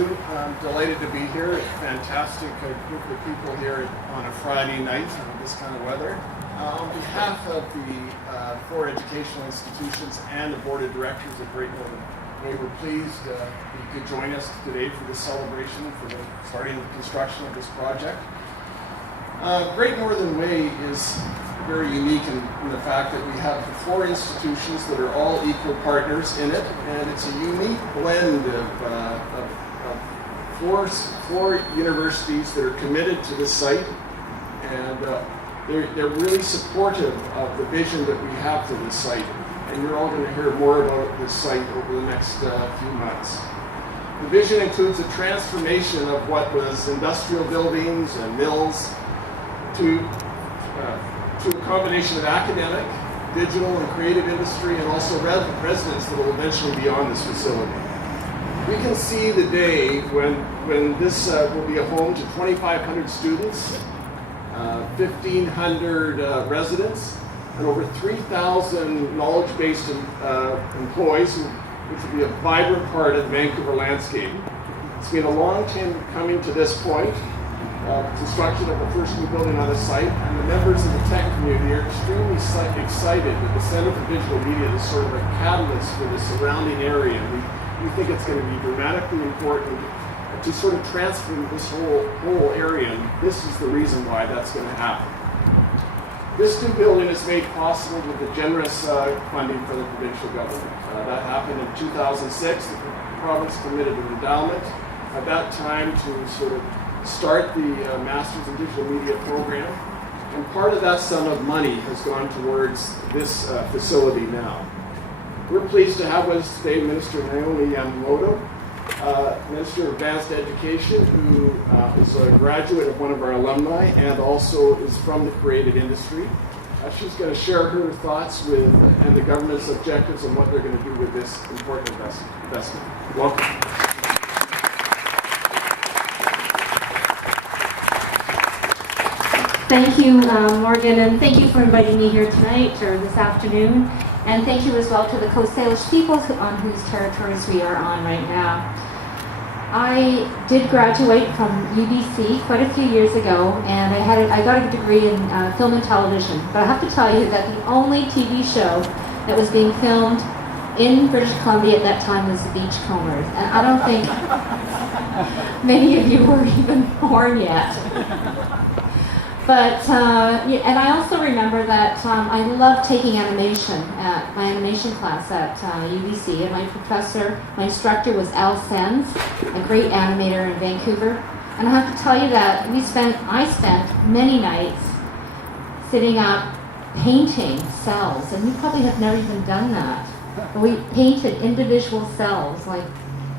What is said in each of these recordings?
afternoon. I'm delighted to be here. A fantastic group of people here on a Friday night in this kind of weather. On behalf of the 4 educational institutions and the Board of Directors of Great Northern Way, we're pleased you could join us today for this celebration for the starting of the construction of this project. Great Northern Way is very unique in the fact that we have the 4 institutions that are all equal partners in it, and it's a unique blend of four universities that are committed to this site, and they're really supportive of the vision that we have for this site, and you're all going to hear more about this site over the next few months. The vision includes a transformation of what was industrial buildings and mills to a combination of academic, digital, and creative industry, and also residents that will eventually be on this facility. We can see the day when this will be a home to 2,500 students, 1,500 residents, and over 3,000 knowledge-based employees, which will be a vibrant part of the Vancouver landscape. It's been a long time coming to this point. Construction of the first new building on the site, and the members of the tech community are extremely excited that the Center for Digital Media is sort of a catalyst for the surrounding area. We think it's going to be dramatically important to sort of transform this whole area, and this is the reason why that's going to happen. This new building is made possible with the generous funding from the provincial government. That happened in 2006. The province committed an endowment at that time to sort of start the Masters in Digital Media program, and part of that sum of money has gone towards this facility now. We're pleased to have with us today Minister Naomi Yamamoto, Minister of Advanced Education, who is a graduate of one of our alumni and also is from the creative industry. She's going to share her thoughts with and the government's objectives and what they're going to do with this important investment. Welcome. Thank you, Morgan, and thank you for inviting me here tonight or this afternoon. And thank you as well to the Coast Salish peoples on whose territories we are on right now. I did graduate from UBC quite a few years ago, and I got a degree in film and television. But I have to tell you that the only TV show that was being filmed in British Columbia at that time was The Beachcombers. And I don't think many of you were even born yet. But, and I also remember that I loved taking animation at my animation class at UBC, and my instructor was Al Sens, a great animator in Vancouver. And I have to tell you that I spent many nights sitting up painting cells, and you probably have never even done that. But we painted individual cells like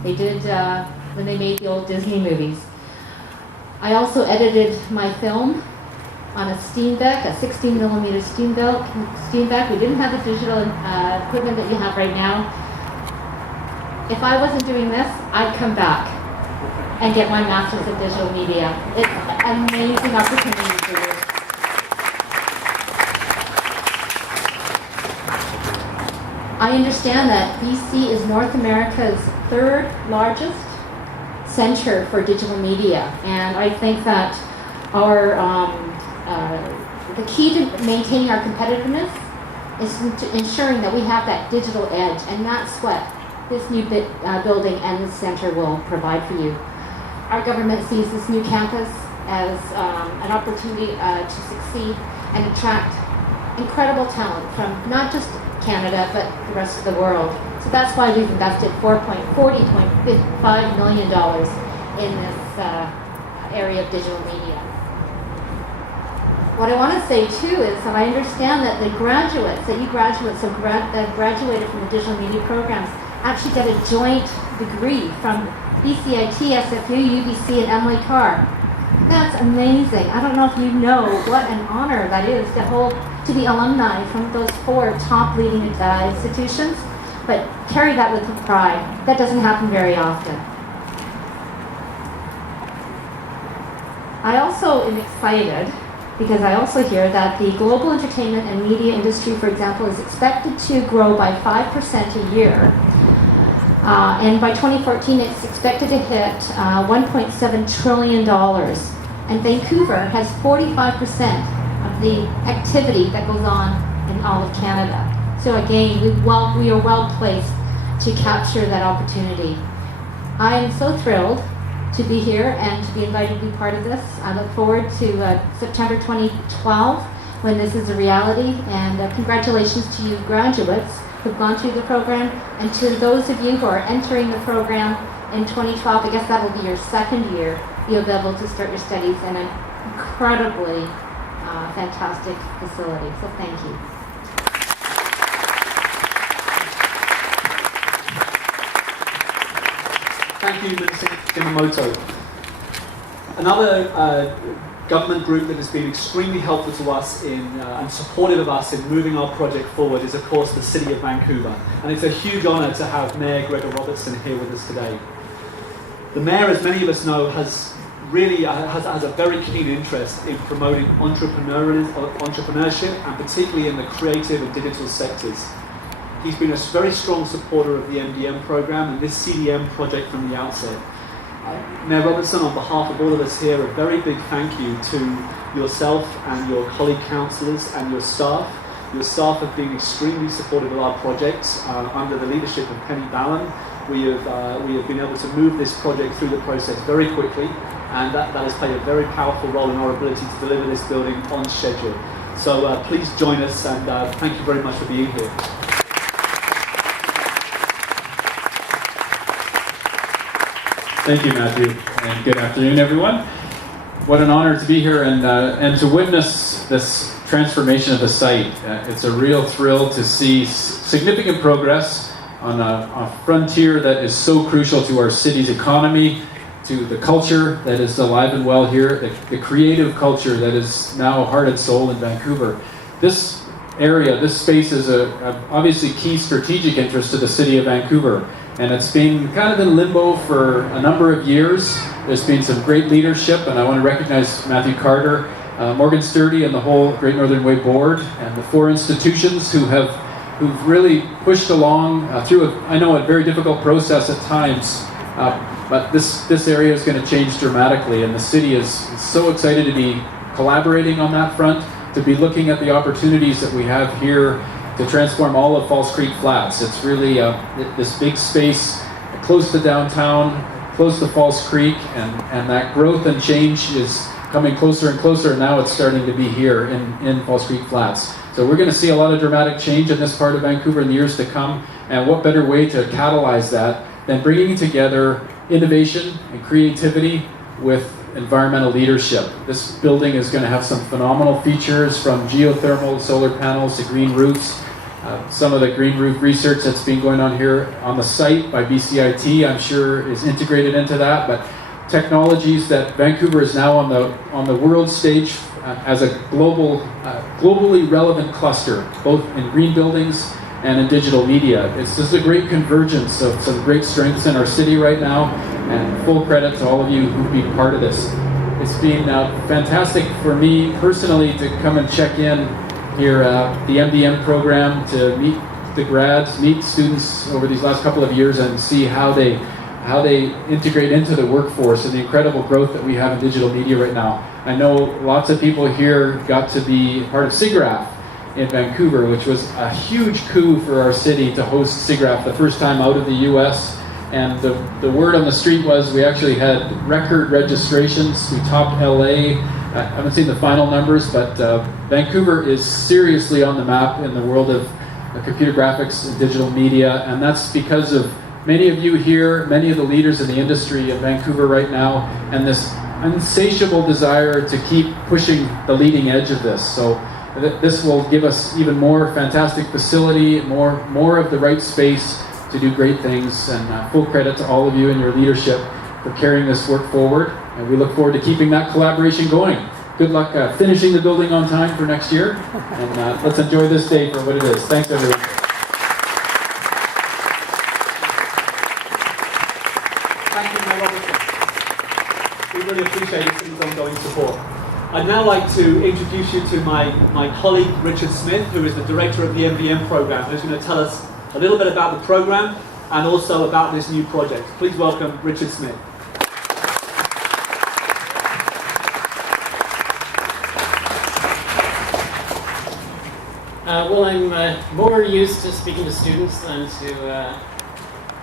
they did when they made the old Disney movies. I also edited my film on a Steenbeck, a 16mm Steenbeck. We didn't have the digital equipment that you have right now. If I wasn't doing this, I'd come back and get my Master's of Digital Media. It's an amazing opportunity for you. I understand that BC is North America's 3rd largest center for digital media, and I think that the key to maintaining our competitiveness is to ensuring that we have that digital edge, and that's what this new building and this center will provide for you. Our government sees this new campus as an opportunity to succeed and attract incredible talent from not just Canada, but the rest of the world. So that's why we've invested $40.5 million in this area of digital media. What I want to say too is that I understand that you graduates that graduated from the digital media programs actually get a joint degree from BCIT, SFU, UBC, and Emily Carr. That's amazing. I don't know if you know what an honor that is to be alumni from those 4 top leading institutions, but carry that with pride. That doesn't happen very often. I also am excited because I also hear that the global entertainment and media industry, for example, is expected to grow by 5% a year And by 2014, it's expected to hit $1.7 trillion. And Vancouver has 45% of the activity that goes on in all of Canada. So again, we are well placed to capture that opportunity. I am so thrilled to be here and to be invited to be part of this. I look forward to September 2012 when this is a reality. And congratulations to you graduates who've gone through the program, and to those of you who are entering the program in 2012, I guess that will be your second year, you'll be able to start your studies in an incredibly fantastic facility. So thank you. Thank you, Minister Yamamoto. Another government group that has been extremely helpful to us and supportive of us in moving our project forward is, of course, the City of Vancouver. And it's a huge honour to have Mayor Gregor Robertson here with us today. The Mayor, as many of us know, has a very keen interest in promoting entrepreneurship, and particularly in the creative and digital sectors. He's been a very strong supporter of the MDM program and this CDM project from the outset. Mayor Robertson, on behalf of all of us here, a very big thank you to yourself and your colleague councillors and your staff. Your staff have been extremely supportive of our projects. Under the leadership of Penny Ballon, we have been able to move this project through the process very quickly, and that has played a very powerful role in our ability to deliver this building on schedule. So please join us, and thank you very much for being here. Thank you, Matthew, and good afternoon, everyone. What an honor to be here and to witness this transformation of the site. It's a real thrill to see significant progress on a frontier that is so crucial to our city's economy, to the culture that is alive and well here, the creative culture that is now heart and soul in Vancouver. This area, this space is obviously key strategic interest to the city of Vancouver. And it's been kind of in limbo for a number of years. There's been some great leadership, and I want to recognize Matthew Carter, Morgan Sturdy, and the whole Great Northern Way Board, and the 4 institutions who've really pushed along through a very difficult process at times. But this area is going to change dramatically, and the city is so excited to be collaborating on that front, to be looking at the opportunities that we have here to transform all of False Creek Flats. It's really this big space close to downtown, close to False Creek, and that growth and change is coming closer and closer, and now it's starting to be here in False Creek Flats. So we're going to see a lot of dramatic change in this part of Vancouver in the years to come, and what better way to catalyze that than bringing together innovation and creativity with environmental leadership. This building is going to have some phenomenal features, from geothermal solar panels to green roofs. Some of the green roof research that's been going on here on the site by BCIT, I'm sure, is integrated into that. But technologies that Vancouver is now on the world stage as a globally relevant cluster, both in green buildings and in digital media. It's just a great convergence of some great strengths in our city right now, and full credit to all of you who've been part of this. It's been fantastic for me personally to come and check in here at the MDM program, to meet the grads, meet students over these last couple of years, and see how they integrate into the workforce and the incredible growth that we have in digital media right now. I know lots of people here got to be part of SIGGRAPH in Vancouver, which was a huge coup for our city to host SIGGRAPH the first time out of the US. And the word on the street was we actually had record registrations. We topped LA. I haven't seen the final numbers, but Vancouver is seriously on the map in the world of computer graphics and digital media, and that's because of many of you here, many of the leaders in the industry in Vancouver right now, and this insatiable desire to keep pushing the leading edge of this. So this will give us even more fantastic facility, more of the right space to do great things, and full credit to all of you and your leadership for carrying this work forward, and we look forward to keeping that collaboration going. Good luck finishing the building on time for next year, and let's enjoy this day for what it is. Thanks, everyone. Thank you, Mayor Robertson. We really appreciate your city's ongoing support. I'd now like to introduce you to my colleague, Richard Smith, who is the director of the MDM program, who's going to tell us a little bit about the program and also about this new project. Please welcome Richard Smith. Well, I'm more used to speaking to students than to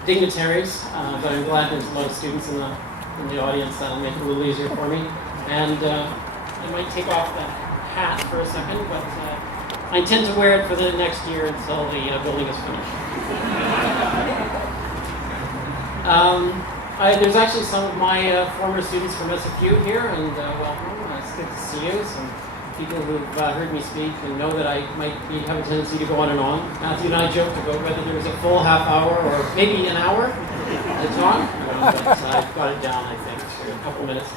dignitaries, but I'm glad there's a lot of students in the audience. That'll make it a little easier for me. And I might take off the hat for a second, but I intend to wear it for the next year until the building is finished. There's actually some of my former students from SFU here, and welcome. It's good to see you. Some people who've heard me speak and know that I might have a tendency to go on and on. Matthew and I joked about whether there was a full half hour or maybe an hour to talk, but I've got it down, I think, for a couple minutes.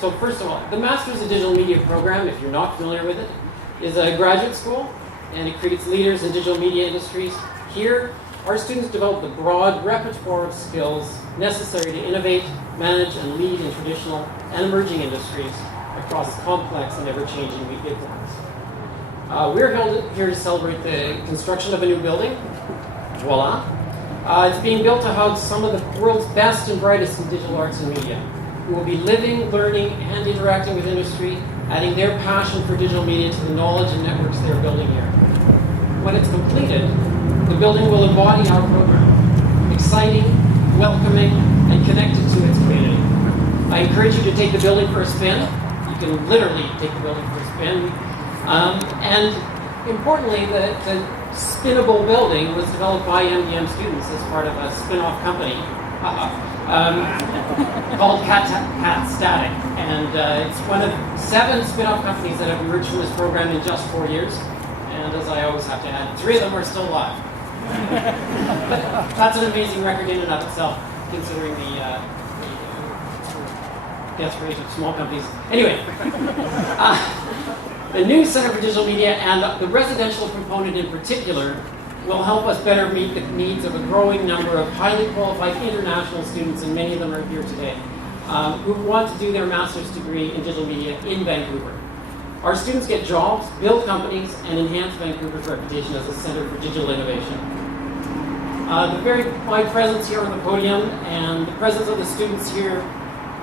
So first of all, the Masters of Digital Media program, if you're not familiar with it, is a graduate school, and it creates leaders in digital media industries. Here, our students develop the broad repertoire of skills necessary to innovate, manage, and lead in traditional and emerging industries across complex and ever-changing media forms. We're here to celebrate the construction of a new building. Voila. It's being built to house some of the world's best and brightest in digital arts and media, who will be living, learning, and interacting with industry, adding their passion for digital media to the knowledge and networks they're building here. When it's completed, the building will embody our program, exciting, welcoming, and connected to its community. I encourage you to take the building for a spin. You can literally take the building for a spin. And importantly, the spinnable building was developed by MDM students as part of a spin-off company called Cat Static. And it's one of 7 spin-off companies that have emerged from this program in just 4 years. And as I always have to add, 3 of them are still alive. But that's an amazing record in and of itself, considering the death rate of small companies. Anyway, the new Center for Digital Media and the residential component in particular will help us better meet the needs of a growing number of highly qualified international students, and many of them are here today, who want to do their master's degree in digital media in Vancouver. Our students get jobs, build companies, and enhance Vancouver's reputation as a center for digital innovation. My presence here on the podium and the presence of the students here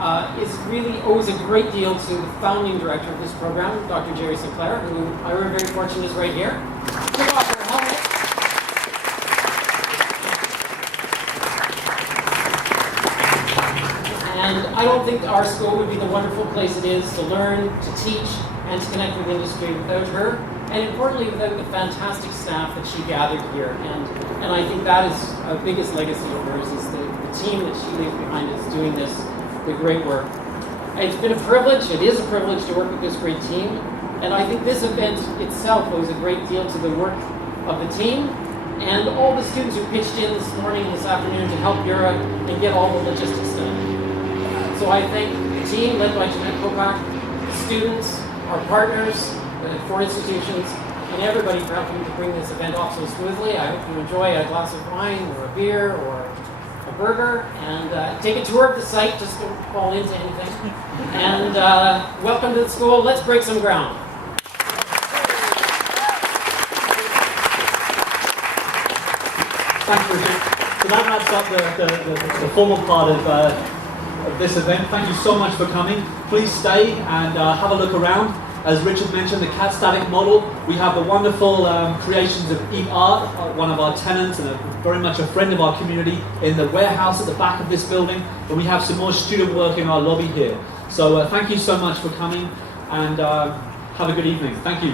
owes a great deal to the founding director of this program, Dr. Jerry Sinclair, who I'm very fortunate is right here. Give off her helmet. And I don't think our school would be the wonderful place it is to learn, to teach, and to connect with industry without her, and importantly without the fantastic staff that she gathered here. And I think that is our biggest legacy of hers, is the team that she leaves behind is doing the great work. It's been a privilege, it is a privilege to work with this great team, and I think this event itself owes a great deal to the work of the team and all the students who pitched in this morning and this afternoon to help Europe and get all the logistics done. So I thank the team led by Jeanette Kopak, the students, our partners, the 4 institutions, and everybody for helping to bring this event off so smoothly. I hope you enjoy a glass of wine or a beer or a burger, and take a tour of the site, just don't fall into anything. And welcome to the school. Let's break some ground. Thanks, Richard. So that wraps up the formal part of this event. Thank you so much for coming. Please stay and have a look around. As Richard mentioned, the Cat Static model, we have the wonderful creations of Eat Art, one of our tenants and very much a friend of our community, in the warehouse at the back of this building. And we have some more student work in our lobby here. So thank you so much for coming, and have a good evening. Thank you.